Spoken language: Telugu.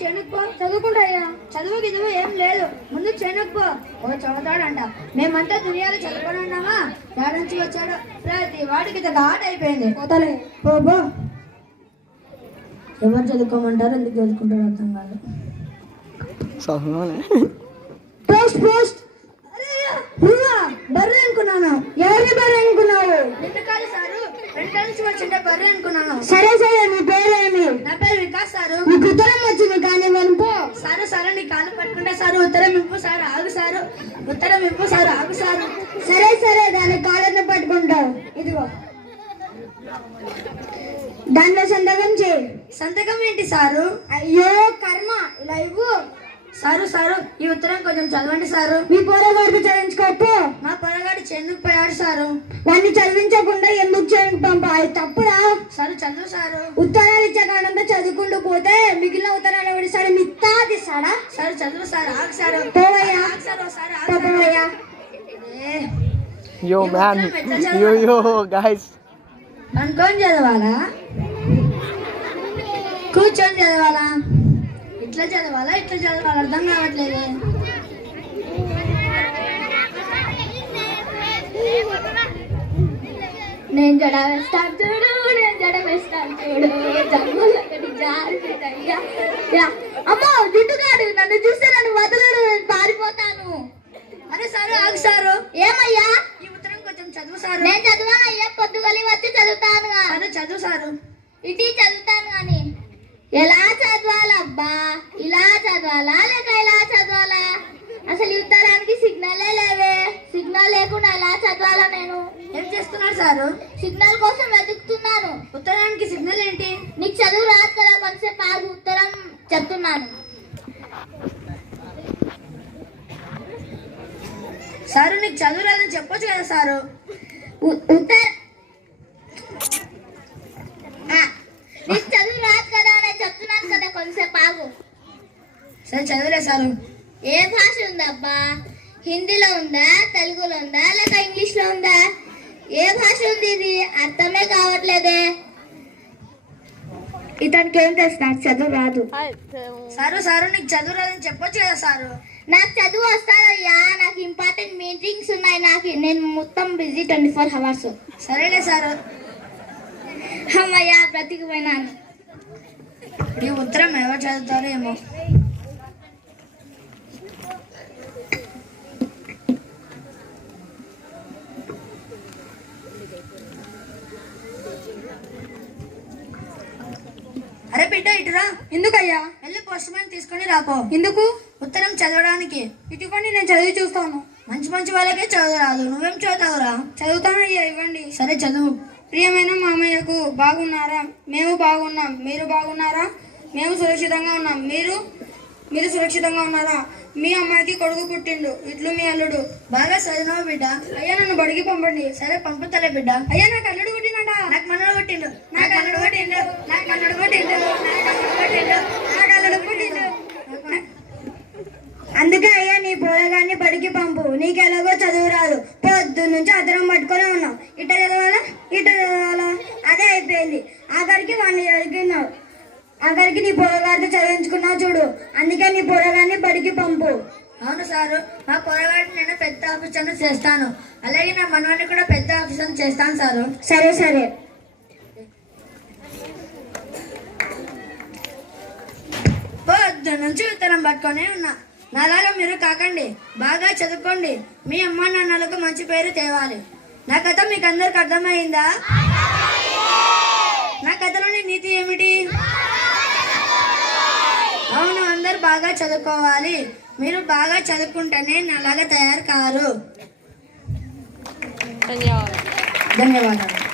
చేనుకు చదువుకుంటాయ్యా. చదువు గిదువు ఏం లేదు, ముందు చేనుకు ఓ చదువుతాడంట. మేమంతా దునియాలో చదువుకొని ఉన్నామా, దాని నుంచి వచ్చాడు. ప్రతి వాడికి ఘాట్ అయిపోయింది. పోతలే పో. ఎవరు చదువుకోమంటారు, ఎందుకు చదువుకుంటారు అర్థం కాదు. పోస్ట్ పోస్ట్ బర్రె అనుకున్నాను. ఎవరిని బర్రె అనుకున్నావు? నిన్ను కాదు సారు, రెండు నుంచి వచ్చింటే బర్రె అనుకున్నాను. సరే సరే, నీ పేరేమి? నా పేరు వికాస్ సారు. నీకు ఉత్తరం వచ్చింది కానీ పో సారు. సారు నీ కాలు పట్టుకుంటా సారు. ఉత్తరం ఇంపు సారు, ఆగు సారు. ఉత్తరం ఇంపు సారు, ఆగు సారు. సరే సరే, దాని కాళ్ళను పట్టుకుంటావు. ఇదిగో దాంట్లో సంతకం చేయి. సంతకం ఏంటి సారు? అయ్యో కర్మ, ఇలా ఇవ్వు. సారు సారు, ఈ ఉత్తరం కొంచెం చదవండి సారు. మీ పొరగాడికి చదివించుకోపు. మా పొరగాడు చెన్నుకు పోయాడు సారు. వాడిని చదివించకుండా ఎందుకు చెన్నుకు పంపాలి? తప్పురా సారు. చదువు సారు. ఉత్తరాలు ఇచ్చే కాడంతా చదువుకుంటూ పోతే మిగిలిన ఉత్తరాలు ఎవడి సార్ మిత్తా తీస్తాడా? సారు చదువు సారు. ఆగు sir. పోవయ్యా పోవయ్యా. Yo man, yo guys. అనుకోని చదవాలా, కూర్చొని చదవాలా, ఇట్లా చదవాలా, ఇట్లా చదవాలా అర్థం కావట్లేదు. నేను జడ వేస్తాను చూడు, నేను జడ వేస్తాను చూడు, జన్మలకి జారిపోతాయ్యా. అమ్మో జిడ్డుగాడు నన్ను చూస్తే నన్ను వదలడు, పారిపోతాను. అరే సారు ఆగు సారు. ఏమయ్యా? ఈ ఉత్తరం కొంచెం చదువు సారు. నేను చదవానయ్యా, పొద్దుగలి వచ్చి చదువుతాను. అరే చదువు సారు. ఇటీ చదువుతాను కానీ ఎలా చదవాలబ్బా? ఇలా చదవాలా లేక ఇలా చదవాలా? అసలు ఈ ఉత్తరానికి సిగ్నలే లేవే. సిగ్నల్ లేకుండా ఎలా చదవాలా? నేను ఏం చేస్తున్నాడు సారు? సిగ్నల్ కోసం వెతుకుతున్నాను. ఉత్తరానికి సిగ్నల్ ఏంటి? నీకు చదువు రాదు కదా, కొంచెంసేపు ఆగు, ఉత్తరం చెప్తున్నాను. సారు నీకు చదువు రాదని చెప్పొచ్చు కదా సారు. నీకు చదువు రాదు కదా, నేను చెప్తున్నాను కదా, కొంచెంసేపు ఆగు. సరే చదువులే సారు. ఏ భాష ఉందబ్బా? హిందీలో ఉందా, తెలుగులో ఉందా, లేక ఇంగ్లీష్లో ఉందా? ఏ భాష ఉంది ఇది? అర్థమే కావట్లేదే. ఇతనికి ఏం తెలుసు? నాకు చదువు రాదు. సారు సారు నీకు చదువు రాదని చెప్పొచ్చు కదా సారు. నాకు చదువు వస్తాదయ్యా, నాకు ఇంపార్టెంట్ మీటింగ్స్ ఉన్నాయి. నేను మొత్తం బిజీ 24 hours. సరేలే సారు. అమ్మయ్యా బ్రతికిపోయినాను. ఈ ఉత్తరం ఎవరు చదువుతారో ఏమో. అరే బిడ్డ ఇటురా. ఎందుకయ్యా? వెళ్ళి పోస్ట్ మ్యాన్ తీసుకొని రాపో. ఎందుకు? ఉత్తరం చదవడానికి. ఇటుకోండి, నేను చదివి చూస్తాను. మంచి మంచి వాళ్ళకే చదువు రాదు, నువ్వేం చదువుతావురా? చదువుతానయ్యా, ఇవ్వండి. సరే చదువు. ప్రియమైన మామయ్యకు, బాగున్నారా? మేము బాగున్నాం. మీరు బాగున్నారా? మేము సురక్షితంగా ఉన్నాం. మీరు సురక్షితంగా ఉన్నారా? మీ అమ్మాయికి కొడుకు పుట్టిండు, ఇట్లు మీ అల్లుడు. బాగా చదివినావు బిడ్డ. అయ్యా నన్ను బడికి పంపండి. సరే పంపుతలే బిడ్డ. అయ్యా నాకు అల్లుడు పుట్టినట. నాకు మనడు పుట్టిండు. నాకు అల్లుడు పుట్టిండు. నాకు మనడు పుట్టిండు. నాకు అల్లుడు పుట్టిండు. అందుకే అయ్యా నీ పోరగాన్ని బడికి పంపు. నీకు ఎలాగో చదువు రాదు, పొద్దు నుంచి అదరం పట్టుకొని ఉన్నావు. ఇట్ట చదవాలా, ఇట్ట చదవాలా, అదే అయిపోయింది. ఆఖరికి వాడిని చదివినావు, ఆఖరికి నీ పొరగాడితో చదివించుకున్నావు చూడు. అందుకే నీ పొరగాన్ని బడికి పంపు. అవును సారు, మా పొరగాడిని నేను పెద్ద ఆఫీసర్ని చేస్తాను. అలాగే నా మనవాడిని కూడా పెద్ద ఆఫీసర్ని చేస్తాను సారు. సరే సరే. పొద్దు నుంచి ఉత్తరం పట్టుకొని ఉన్నా. నాలాగా మీరు కాకండి, బాగా చదువుకోండి. మీ అమ్మ నాన్నలకు మంచి పేరు తేవాలి. నా కథ మీకు అందరికి అర్థమైందా? నా కథలోని నీతి ఏమిటి? అవును, అందరు బాగా చదువుకోవాలి. మీరు బాగా చదువుకుంటేనే నాలాగా తయారు కారు. ధన్యవాదాలు.